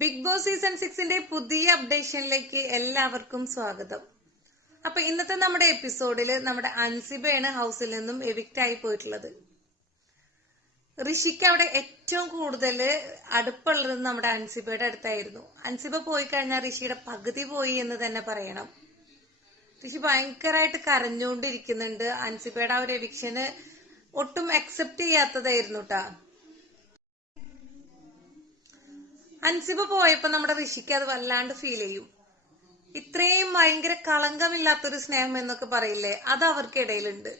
Big boss season സിക്സിന്റെ പുതിയ അപ്ഡേഷനിലേക്ക് എല്ലാവർക്കും സ്വാഗതം. അപ്പൊ ഇന്നത്തെ നമ്മുടെ എപ്പിസോഡിൽ നമ്മുടെ അൻസിബയാണ് ഹൗസിൽ നിന്നും എവിക്റ്റ് ആയി പോയിട്ടുള്ളത്. ഋഷിക്ക് അവിടെ ഏറ്റവും കൂടുതൽ അടുപ്പുള്ളത് നമ്മുടെ അൻസിബയുടെ അടുത്തായിരുന്നു. അൻസിബ പോയി കഴിഞ്ഞാൽ ഋഷിയുടെ പകുതി പോയി എന്ന് തന്നെ പറയണം. ഋഷി ഭയങ്കരമായിട്ട് കരഞ്ഞുകൊണ്ടിരിക്കുന്നുണ്ട്. അൻസിബയുടെ ആ ഒരു എവിക്ഷന് ഒട്ടും അക്സെപ്റ്റ് ചെയ്യാത്തതായിരുന്നു കേട്ടാ അൻസിബ പോയപ്പോ നമ്മുടെ ഋഷിക്ക് അത് വല്ലാണ്ട് ഫീൽ ചെയ്യും. ഇത്രയും ഭയങ്കര കളങ്കമില്ലാത്തൊരു സ്നേഹം എന്നൊക്കെ പറയില്ലേ അത് അവർക്കിടയിലുണ്ട്.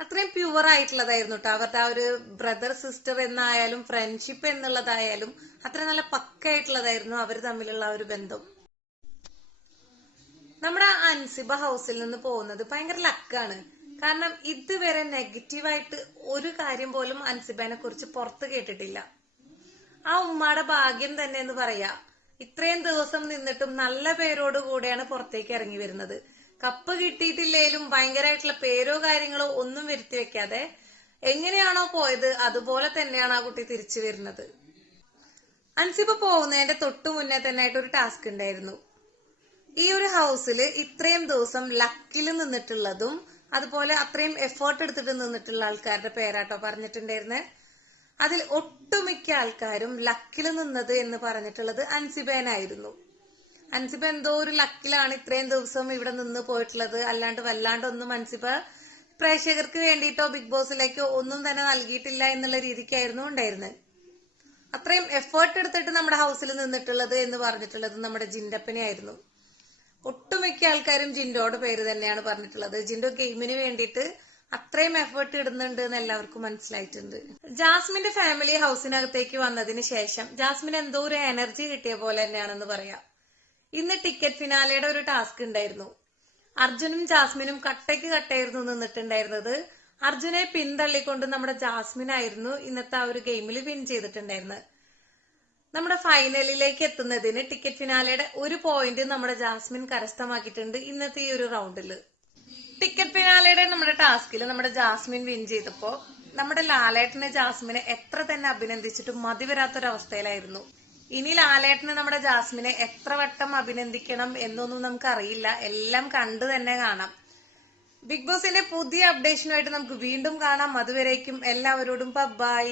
അത്രയും പ്യുവർ ആയിട്ടുള്ളതായിരുന്നു കേട്ടോ അവരുടെ ആ ഒരു ബ്രദർ സിസ്റ്റർ എന്നായാലും ഫ്രണ്ട്ഷിപ്പ് എന്നുള്ളതായാലും അത്ര നല്ല പക്കയായിട്ടുള്ളതായിരുന്നു അവർ തമ്മിലുള്ള ഒരു ബന്ധം. നമ്മുടെ അൻസിബ ഹൗസിൽ നിന്ന് പോകുന്നത് ഭയങ്കര ലക്കാണ് കാരണം ഇതുവരെ നെഗറ്റീവായിട്ട് ഒരു കാര്യം പോലും അൻസിബനെ കുറിച്ച് പുറത്ത് കേട്ടിട്ടില്ല. ആ ഉമ്മയുടെ ഭാഗ്യം തന്നെ എന്ന് പറയാ. ഇത്രയും ദിവസം നിന്നിട്ടും നല്ല പേരോട് കൂടെയാണ് പുറത്തേക്ക് ഇറങ്ങി വരുന്നത്. കപ്പ് കിട്ടിയിട്ടില്ലേലും ഭയങ്കരമായിട്ടുള്ള പേരോ കാര്യങ്ങളോ ഒന്നും വരുത്തി വെക്കാതെ എങ്ങനെയാണോ പോയത് അതുപോലെ തന്നെയാണ് ആ കുട്ടി തിരിച്ചു വരുന്നത്. അൻസിബ പോകുന്നതിന്റെ തൊട്ടു മുന്നേ തന്നെ ആയിട്ട് ഒരു ടാസ്ക് ഉണ്ടായിരുന്നു. ഈ ഒരു ഹൗസിൽ ഇത്രയും ദിവസം ലക്കിൽ നിന്നിട്ടുള്ളതും അതുപോലെ അത്രയും എഫേർട്ട് എടുത്തിട്ട് നിന്നിട്ടുള്ള ആൾക്കാരുടെ പേരാട്ടോ പറഞ്ഞിട്ടുണ്ടായിരുന്നേ. അതിൽ ഒട്ടുമിക്ക ആൾക്കാരും ലക്കിൽ നിന്നത് എന്ന് പറഞ്ഞിട്ടുള്ളത് അൻസിബേനായിരുന്നു അൻസിബ എന്തോ ഒരു ലക്കിലാണ് ഇത്രയും ദിവസം ഇവിടെ നിന്ന് പോയിട്ടുള്ളത്. അല്ലാണ്ട് വല്ലാണ്ടൊന്നും അൻസിബ പ്രേക്ഷകർക്ക് വേണ്ടിയിട്ടോ ബിഗ് ബോസിലേക്കോ ഒന്നും തന്നെ നൽകിയിട്ടില്ല എന്നുള്ള രീതിക്കായിരുന്നു ഉണ്ടായിരുന്നത്. അത്രയും എഫേർട്ട് എടുത്തിട്ട് നമ്മുടെ ഹൗസിൽ നിന്നിട്ടുള്ളത് എന്ന് പറഞ്ഞിട്ടുള്ളത് നമ്മുടെ ജിൻഡപ്പനെ ആയിരുന്നു. ഒട്ടുമിക്ക ആൾക്കാരും ജിൻഡോയുടെ പേര് തന്നെയാണ് പറഞ്ഞിട്ടുള്ളത്. ജിൻഡോ ഗെയിമിന് വേണ്ടിയിട്ട് അത്രയും എഫേർട്ട് ഇടുന്നുണ്ട് എന്ന് എല്ലാവർക്കും മനസ്സിലായിട്ടുണ്ട്. ജാസ്മിന്റെ ഫാമിലി ഹൗസിനകത്തേക്ക് വന്നതിന് ശേഷം ജാസ്മിൻ എന്തോ ഒരു എനർജി കിട്ടിയ പോലെ തന്നെയാണെന്ന് പറയാം. ഇന്ന് ടിക്കറ്റ് ഫിനാലയുടെ ഒരു ടാസ്ക് ഉണ്ടായിരുന്നു. അർജുനും ജാസ്മിനും കട്ടയ്ക്ക് കട്ടയായിരുന്നു നിന്നിട്ടുണ്ടായിരുന്നത്. അർജുനെ പിന്തള്ളിക്കൊണ്ട് നമ്മുടെ ജാസ്മിൻ ആയിരുന്നു ഇന്നത്തെ ആ ഒരു ഗെയിമിൽ വിൻ ചെയ്തിട്ടുണ്ടായിരുന്നത്. നമ്മുടെ ഫൈനലിലേക്ക് എത്തുന്നതിന് ടിക്കറ്റ് ഫിനാലയുടെ ഒരു പോയിന്റ് നമ്മുടെ ജാസ്മിൻ കരസ്ഥമാക്കിയിട്ടുണ്ട് ഇന്നത്തെ ഈ ഒരു റൗണ്ടിൽ ടിക്കറ്റ് നമ്മുടെ ടാസ്കിൽ നമ്മുടെ ജാസ്മിൻ വിൻ ചെയ്തപ്പോ നമ്മുടെ ലാലേട്ടനെ ജാസ്മിനെ എത്ര തന്നെ അഭിനന്ദിച്ചിട്ടും മതി വരാത്തൊരവസ്ഥയിലായിരുന്നു ഇനി ലാലേട്ടന് നമ്മുടെ ജാസ്മിനെ എത്ര വട്ടം അഭിനന്ദിക്കണം എന്നൊന്നും നമുക്ക് അറിയില്ല എല്ലാം കണ്ടു തന്നെ കാണാം. ബിഗ് ബോസിന്റെ പുതിയ അപ്ഡേഷനുമായിട്ട് നമുക്ക് വീണ്ടും കാണാം. അതുവരേക്കും എല്ലാവരോടും ബൈ